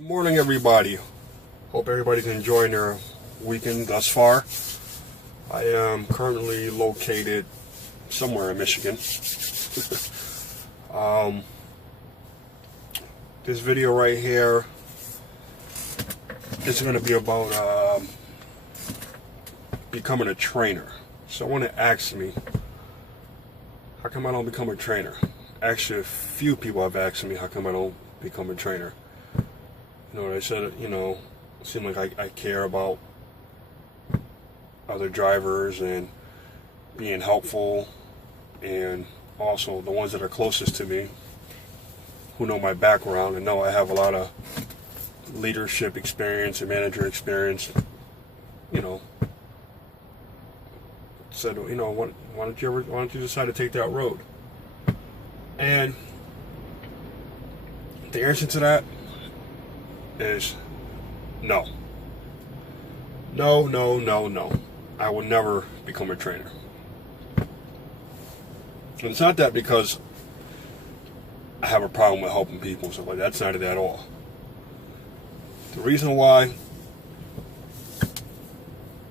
Good morning, everybody. Hope everybody's enjoying their weekend thus far. I am currently located somewhere in Michigan. This video right here is going to be about becoming a trainer. Someone asked me, how come I don't become a trainer? Actually, a few people have asked me how come I don't become a trainer. They said, it seemed like I care about other drivers and being helpful, and also the ones that are closest to me who know my background and know I have a lot of leadership experience and manager experience, said, why don't you decide to take that road? And the answer to that is no. No. I will never become a trainer. And it's not that because I have a problem with helping people and stuff like that. That's not it at all. The reason why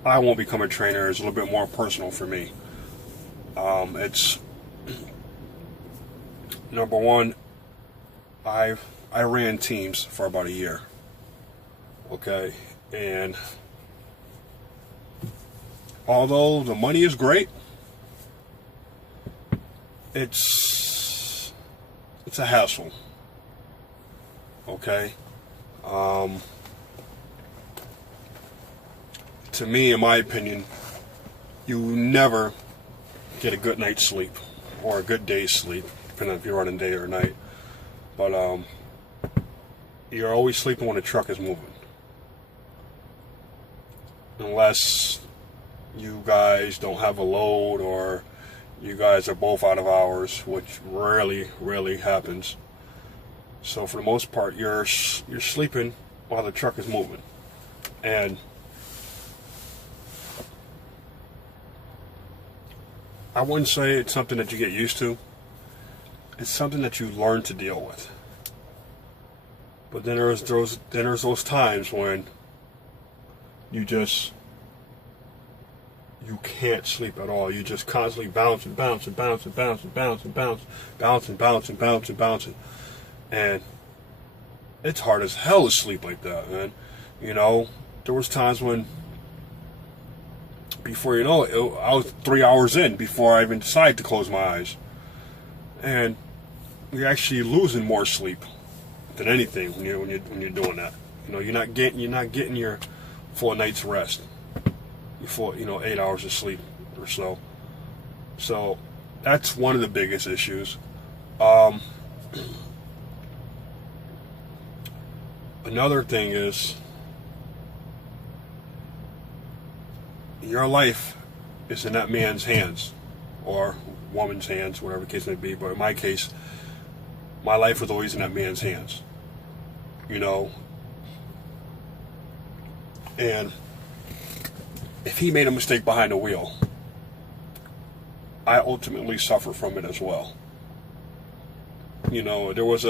I won't become a trainer is a little bit more personal for me. It's number one, I ran teams for about a year. Okay, and although the money is great, it's a hassle. Okay, to me, in my opinion, you never get a good night's sleep or a good day's sleep, depending on if you're running day or night. But you're always sleeping when the truck is moving. Unless you guys don't have a load or you guys are both out of hours, which rarely happens. So for the most part, you're sleeping while the truck is moving. And I wouldn't say it's something that you get used to. It's something that you learn to deal with. But then there's those times when you can't sleep at all. You just constantly bouncing. And it's hard as hell to sleep like that, man. There was times when, before you know it, I was 3 hours in before I even decided to close my eyes. And you're actually losing more sleep than anything when you're doing that. You're not getting your full night's rest. Your full 8 hours of sleep or so. So that's one of the biggest issues. Another thing is your life is in that man's hands or woman's hands, whatever the case may be. But in my case, my life was always in that man's hands. And if he made a mistake behind the wheel, I ultimately suffer from it as well. There was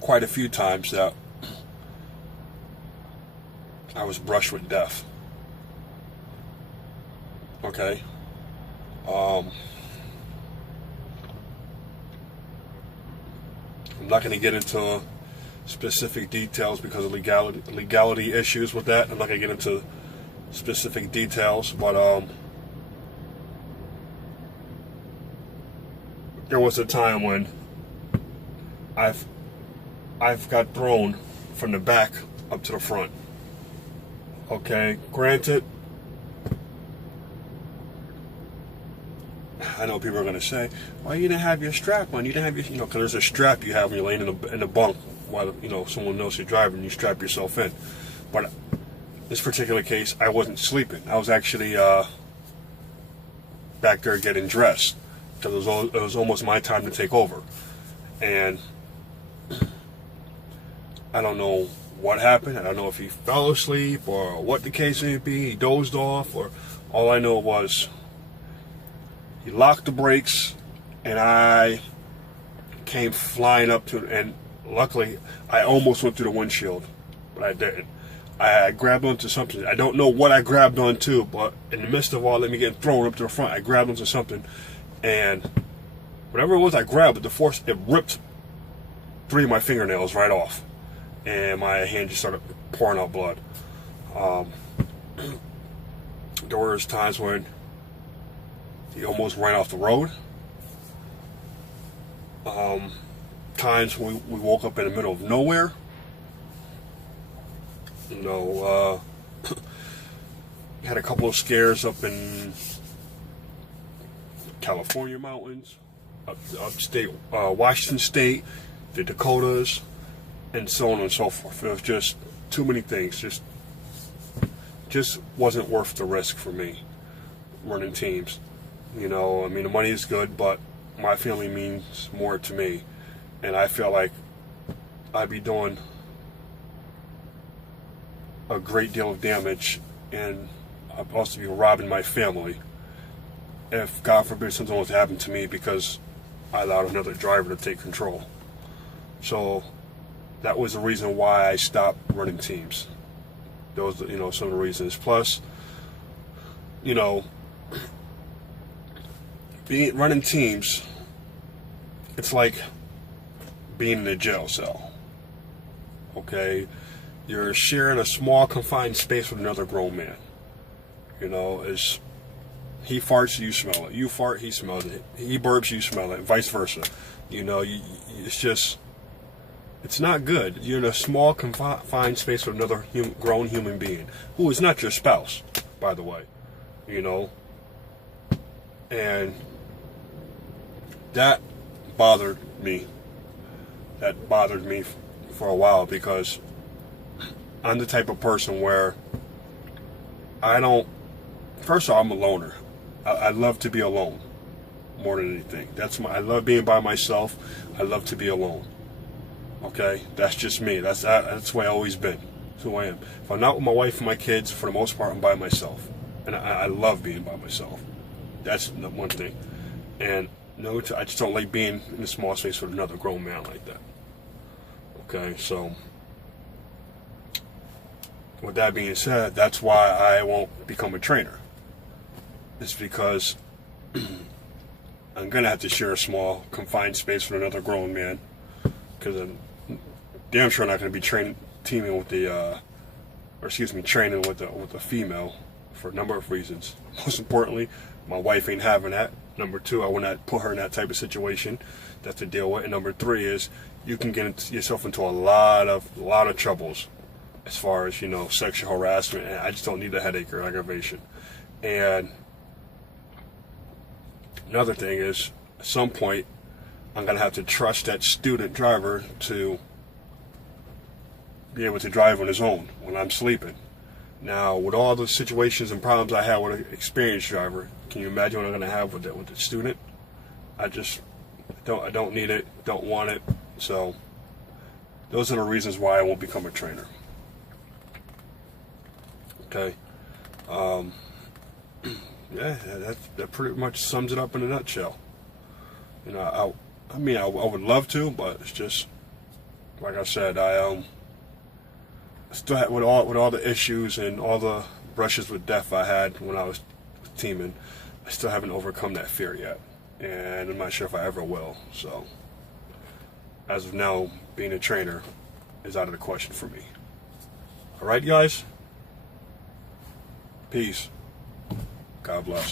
quite a few times that I was brushed with death. Okay? I'm not going to get into specific details because of legality issues with that. I'm not going to get into specific details, but there was a time when I've got thrown from the back up to the front. Okay, granted, I know people are going to say, "Why you didn't have your strap on? You didn't have your, because there's a strap you have when you're laying in the bunk while someone knows you're driving. You strap yourself in." But this particular case, I wasn't sleeping. I was actually back there getting dressed because it was almost my time to take over, and I don't know what happened. I don't know if he fell asleep or what the case may be. He dozed off, or all I know was he locked the brakes, and I came flying up to, and Luckily, I almost went through the windshield, but I didn't. I grabbed onto something. I don't know what I grabbed onto, but in the midst of all of me getting thrown up to the front, I grabbed onto something, and whatever it was I grabbed, the force, it ripped 3 of my fingernails right off, and my hand just started pouring out blood. There was times when he almost ran off the road. Times when we woke up in the middle of nowhere. You know, had a couple of scares up in California mountains, upstate Washington State, the Dakotas, and so on and so forth. It was just too many things. Just wasn't worth the risk for me running teams. You know, I mean, the money is good, but my family means more to me, and I feel like I'd be doing a great deal of damage, and I'd also be robbing my family if, God forbid, something was to happen to me because I allowed another driver to take control. So that was the reason why I stopped running teams. Those, you know, some of the reasons. Plus, you know, running teams, it's like being in a jail cell. Okay, you're sharing a small confined space with another grown man. You know, as he farts, you smell it. You fart, he smells it. He burps, you smell it. Vice versa. You know, it's just, it's not good. You're in a small confined space with another grown human being who is not your spouse, by the way. You know, and that bothered me. That bothered me for a while because I'm the type of person where I don't. First of all, I'm a loner. I love to be alone more than anything. I love being by myself. I love to be alone. Okay, that's just me. That's the way I've always been. That's who I am. If I'm not with my wife and my kids, for the most part, I'm by myself, and I love being by myself. That's one thing. And no, I just don't like being in a small space with another grown man like that. Okay, so with that being said, that's why I won't become a trainer. It's because I'm gonna have to share a small confined space with another grown man, because I'm damn sure not gonna be training with the female for a number of reasons. Most importantly, my wife ain't having that. Number 2, I will not put her in that type of situation that to deal with. And number 3 is you can get yourself into a lot of troubles as far as, you know, sexual harassment, and I just don't need a headache or aggravation. And another thing is, at some point, I'm going to have to trust that student driver to be able to drive on his own when I'm sleeping. Now, with all the situations and problems I have with an experienced driver, can you imagine what I'm going to have with the student? I don't need it, don't want it. So those are the reasons why I won't become a trainer. Okay. Yeah, that pretty much sums it up in a nutshell. You know, I mean, I would love to, but it's just, like I said, I still had, with all the issues and all the brushes with death I had when I was teaming, I still haven't overcome that fear yet, and I'm not sure if I ever will. So, as of now, being a trainer is out of the question for me. All right, guys. Peace. God bless.